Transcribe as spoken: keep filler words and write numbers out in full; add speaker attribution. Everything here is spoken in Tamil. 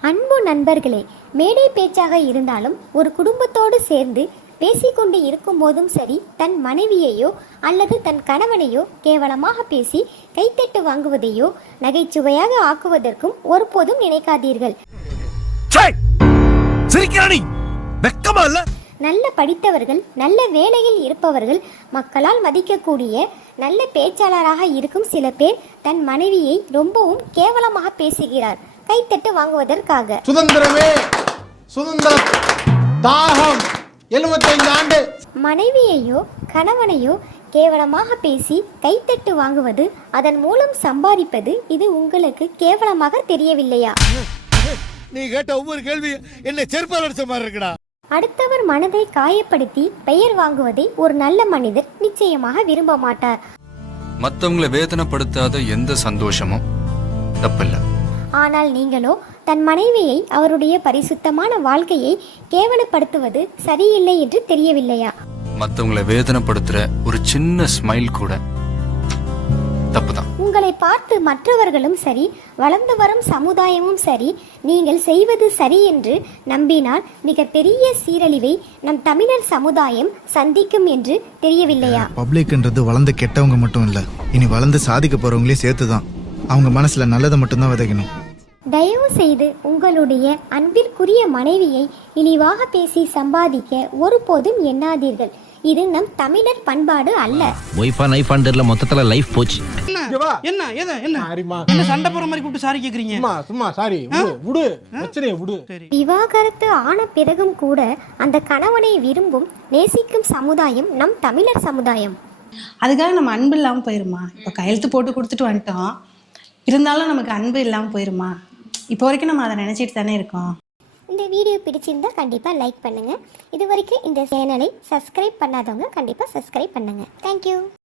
Speaker 1: அன்பு நண்பர்களே, மேடை பேச்சாக இருந்தாலும் ஒரு குடும்பத்தோடு சேர்ந்து பேசிக்கொண்டு இருக்கும் போதும் சரி, தன் மனைவியையோ அல்லது தன் கணவனையோ கேவலமாக பேசி கைத்தட்டு வாங்குவதையோ நகைச்சுவையாக ஆக்குவதற்கும் ஒருபோதும் நினைக்காதீர்கள். நல்ல படித்தவர்கள், நல்ல வேலையில் இருப்பவர்கள், மக்களால் மதிக்கக்கூடிய நல்ல பேச்சாளராக இருக்கும் சில பேர் தன் மனைவியை ரொம்பவும் கேவலமாக பேசுகிறார் கைத்தட்டு வாங்குவதற்காக.
Speaker 2: சுதந்திரமே சுதந்திரம் தாகம் எழுபத்தைந்து ஆண்டு
Speaker 1: மனைவியையோ கணவனையோ கேவலமாக பேசி கைத்தட்டு வாங்குவது, அதன் மூலம் சம்பாதிப்பது, இது உங்களுக்கு கேவலமாக தெரியவில்லையா?
Speaker 3: நீ கேட்ட ஒவ்வொரு கேள்வி என்ன செருப்பால் அடிச்ச மாதிரி இருக்குடா.
Speaker 1: அடுத்தவர் மனதை காயப்படுத்தி பெயர் வாங்குவதை ஒரு நல்ல மனிதர் நிச்சயமாக விரும்ப மாட்டார்.
Speaker 4: மற்றவங்களை வேதனைப்படுத்தாத எந்த சந்தோஷமும் தப்பில்லை.
Speaker 1: ஆனால் நீங்களோ தன் மனைவியை, அவருடைய பரிசுத்தமான வாழ்க்கையை கேவலப்படுத்துவது சரியில்லை என்று தெரியவில்லையா?
Speaker 4: மற்றவங்களை வேதனைப்படுத்துற ஒரு சின்ன ஸ்மைல் கூட தப்புதான்.
Speaker 1: உங்களை பார்த்து மற்றவர்களும் சரி, வளர்ந்து வரும் சமுதாயமும் சரி, நீங்கள் செய்வது சரி என்று நம்பினால் மிகப்பெரிய சீரழிவை நம் தமிழர் சமுதாயம் சந்திக்கும் என்று தெரியவில்லையா?
Speaker 5: பப்ளிக்ன்றது வளர்ந்து கெட்டவங்க மட்டும் இல்ல, இனி வளர்ந்து சாதிக்க போறவங்களே சேர்த்துதான். அவங்க மனசுல நல்லதை மட்டும்தான் விதைக்கணும்.
Speaker 1: தயவு செய்து உங்களுடைய அன்பிற்குரிய மனைவியை இழிவாக பேசி சம்பாதிக்க ஒருபோதும் எண்ணாதீர்கள். இது நம் தமிழர் பண்பாடு அல்ல.
Speaker 6: ஒய்ஃபா நைஃபாண்டர்ல மொத்தத்துல லைஃப் போச்சு.
Speaker 2: என்ன என்ன என்ன
Speaker 7: என்ன சண்டை போற மாதிரி கூப்பிட்டு சாரி கேக்குறீங்க?
Speaker 2: சும்மா சும்மா சாரி விடு, பிரச்சனையை விடு.
Speaker 1: விவாகரத்து ஆன பிறகும் கூட அந்த கணவனை விரும்பும் நேசிக்கும் சமுதாயம் நம் தமிழர் சமுதாயம்.
Speaker 8: அதுக்காக நம்ம அன்பு இல்லாமல் போயிருமா? இப்போ கையெழுத்து போட்டு கொடுத்துட்டு வந்துட்டோம், இருந்தாலும் நமக்கு அன்பு இல்லாமல் போயிருமா? இப்போ வரைக்கும் நம்ம அதை நினச்சிட்டு தானே இருக்கோம்.
Speaker 1: இந்த வீடியோ பிடிச்சிருந்தா கண்டிப்பாக லைக் பண்ணுங்கள். இது வரைக்கும் இந்த சேனலை சப்ஸ்கிரைப் பண்ணாதவங்க கண்டிப்பாக சப்ஸ்கிரைப் பண்ணுங்கள். தேங்க்யூ.